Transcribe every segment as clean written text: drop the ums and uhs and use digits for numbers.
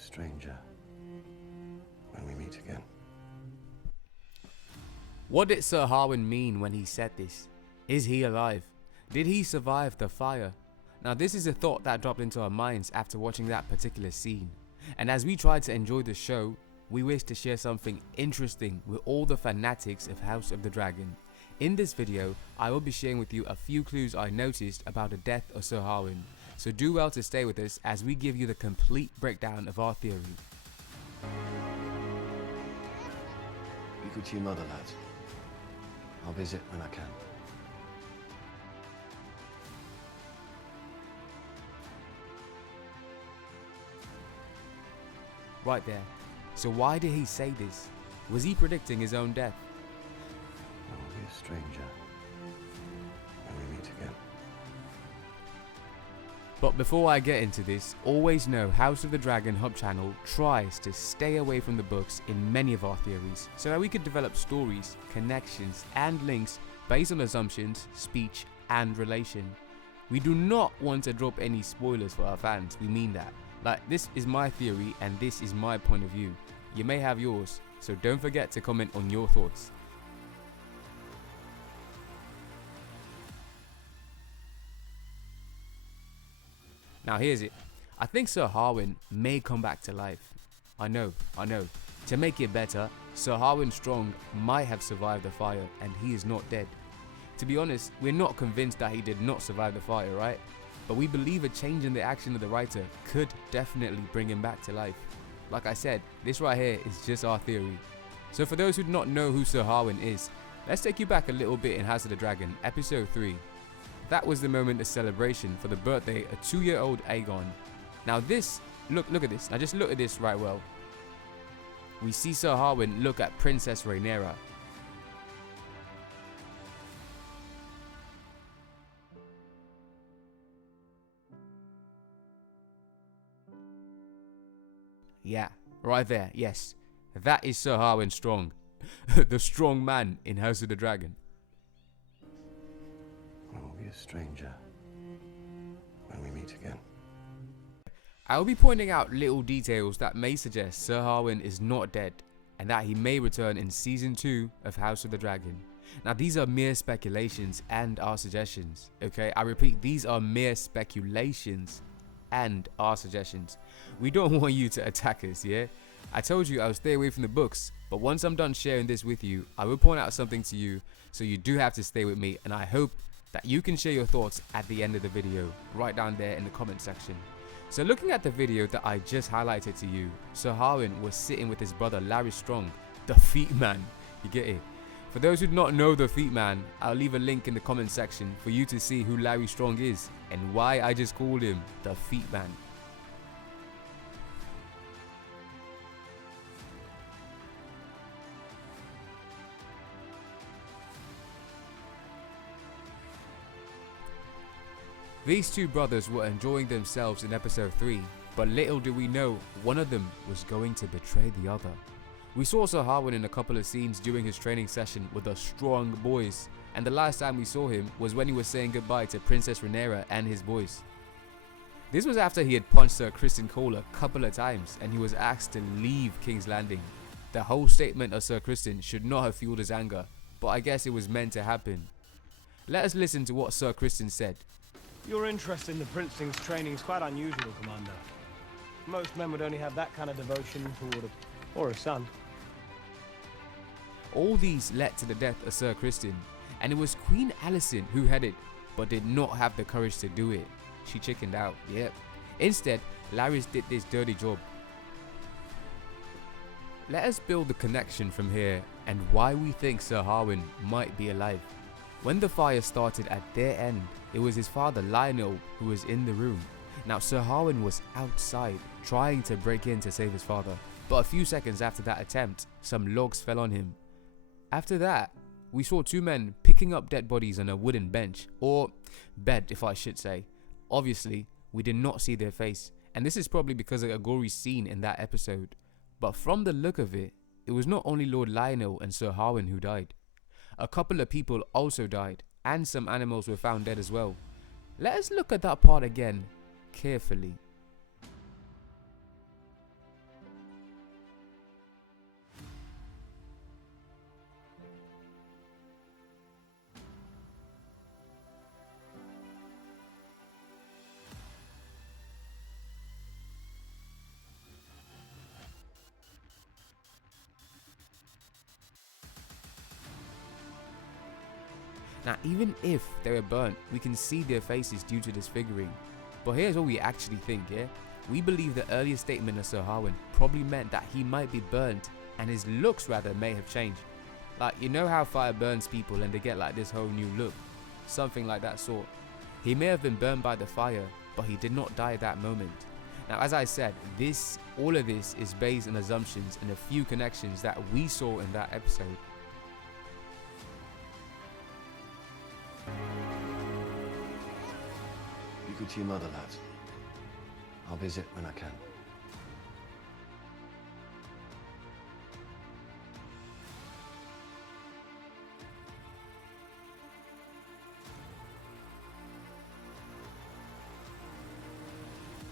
stranger when we meet again. What did Sir Harwin mean when he said this? Is he alive? Did he survive the fire? Now this is a thought that dropped into our minds after watching that particular scene. And as we try to enjoy the show, we wish to share something interesting with all the fanatics of House of the Dragon. In this video, I will be sharing with you a few clues I noticed about the death of Ser Harwin. So do well to stay with us as we give you the complete breakdown of our theory. You go to your mother, lads. I'll visit when I can. Right there. So why did he say this? Was he predicting his own death? I will be a stranger when we meet again. But before I get into this, always know House of the Dragon Hub channel tries to stay away from the books in many of our theories so that we could develop stories, connections and links based on assumptions, speech and relation. We do not want to drop any spoilers for our fans, we mean that. Like, this is my theory and this is my point of view. You may have yours, so don't forget to comment on your thoughts. Now here's it. I think Ser Harwin may come back to life. I know. To make it better, Ser Harwin Strong might have survived the fire and he is not dead. To be honest, we're not convinced that he did not survive the fire, right? But we believe a change in the action of the writer could definitely bring him back to life. Like I said, this right here is just our theory. So for those who do not know who Ser Harwin is, let's take you back a little bit in House of the Dragon, episode 3. That was the moment of celebration for the birthday of 2-year-old Aegon. Now this, look at this, now just look at this right well. We see Ser Harwin look at Princess Rhaenyra. Yeah, right there, yes. That is Ser Harwin Strong. The strong man in House of the Dragon. I will be a stranger when we meet again. I will be pointing out little details that may suggest Ser Harwin is not dead and that he may return in season 2 of House of the Dragon. Now these are mere speculations and our suggestions, okay? I repeat, these are mere speculations and our suggestions. We don't want you to attack us, yeah? I told you I would stay away from the books, but once I'm done sharing this with you, I will point out something to you, so you do have to stay with me, and I hope that you can share your thoughts at the end of the video, right down there in the comment section. So looking at the video that I just highlighted to you, Ser Harwin was sitting with his brother Larry Strong, the Feet Man, you get it? For those who do not know the Feet Man, I'll leave a link in the comment section for you to see who Larry Strong is and why I just called him the Feet Man. These two brothers were enjoying themselves in episode 3, but little do we know one of them was going to betray the other. We saw Ser Harwin in a couple of scenes during his training session with the strong boys, and the last time we saw him was when he was saying goodbye to Princess Rhaenyra and his boys. This was after he had punched Sir Criston Cole a couple of times and he was asked to leave King's Landing. The whole statement of Sir Criston should not have fueled his anger, but I guess it was meant to happen. Let us listen to what Sir Criston said. Your interest in the Princeling's training is quite unusual, Commander. Most men would only have that kind of devotion toward a son. All these led to the death of Sir Criston, and it was Queen Alicent who headed, but did not have the courage to do it. She chickened out, yep. Instead, Larys did this dirty job. Let us build the connection from here and why we think Ser Harwin might be alive. When the fire started at their end, it was his father Lyonnel who was in the room. Now Ser Harwin was outside trying to break in to save his father, but a few seconds after that attempt, some logs fell on him. After that, we saw two men picking up dead bodies on a wooden bench, or bed if I should say. Obviously, we did not see their face, and this is probably because of a gory scene in that episode. But from the look of it, it was not only Lord Lyonnel and Ser Harwin who died. A couple of people also died, and some animals were found dead as well. Let us look at that part again, carefully. Now even if they were burnt, we can see their faces due to disfiguring. But here's what we actually think, yeah? We believe the earlier statement of Ser Harwin probably meant that he might be burnt and his looks rather may have changed. Like, you know how fire burns people and they get like this whole new look? Something like that sort. He may have been burned by the fire, but he did not die at that moment. Now as I said, all of this is based on assumptions and a few connections that we saw in that episode. You go to your mother, lads. I'll visit when I can.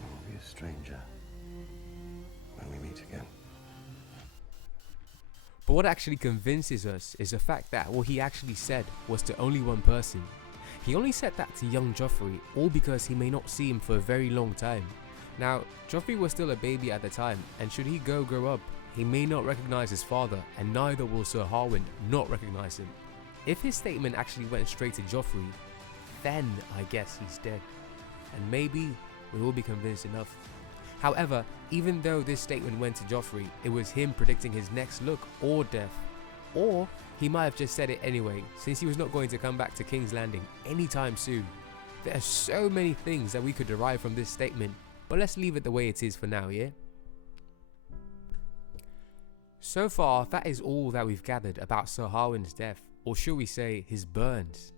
I will be a stranger when we meet again. But what actually convinces us is the fact that what he actually said was to only one person. He only said that to young Joffrey, all because he may not see him for a very long time. Now, Joffrey was still a baby at the time, and should he grow up, he may not recognize his father, and neither will Ser Harwin not recognize him. If his statement actually went straight to Joffrey, then I guess he's dead. And maybe we will be convinced enough. However, even though this statement went to Joffrey, it was him predicting his next look or death. Or he might have just said it anyway, since he was not going to come back to King's Landing anytime soon. There are so many things that we could derive from this statement, but let's leave it the way it is for now, yeah? So far, that is all that we've gathered about Ser Harwin's death, or should we say his burns.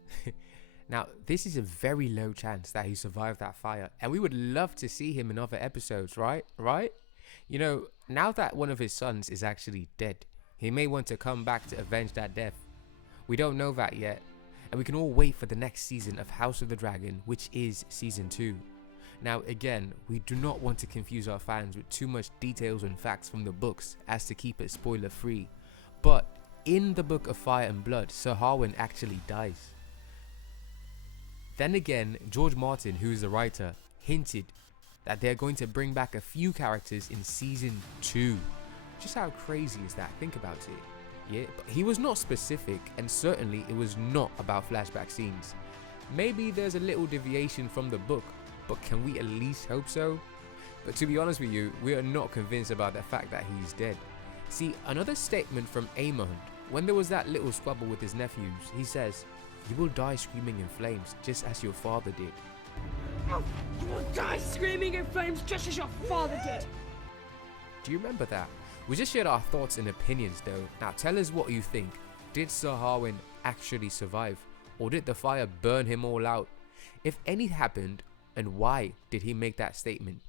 Now, this is a very low chance that he survived that fire, and we would love to see him in other episodes, right? You know, now that one of his sons is actually dead, he may want to come back to avenge that death. We don't know that yet, and we can all wait for the next season of House of the Dragon, which is season 2. Now again, we do not want to confuse our fans with too much details and facts from the books as to keep it spoiler free, but in the Book of Fire and Blood, Ser Harwin actually dies. Then again, George Martin, who is the writer, hinted that they're going to bring back a few characters in season 2. Just how crazy is that? Think about it. Yeah, but he was not specific, and certainly it was not about flashback scenes. Maybe there's a little deviation from the book, but can we at least hope so? But to be honest with you, we are not convinced about the fact that he's dead. See, another statement from Aemond, when there was that little squabble with his nephews, he says, "You will die screaming in flames, just as your father did." Oh, you will die screaming in flames just as your father did. Do you remember that? We just shared our thoughts and opinions though. Now tell us what you think. Did Ser Harwin actually survive? Or did the fire burn him all out? If any happened, and why did he make that statement?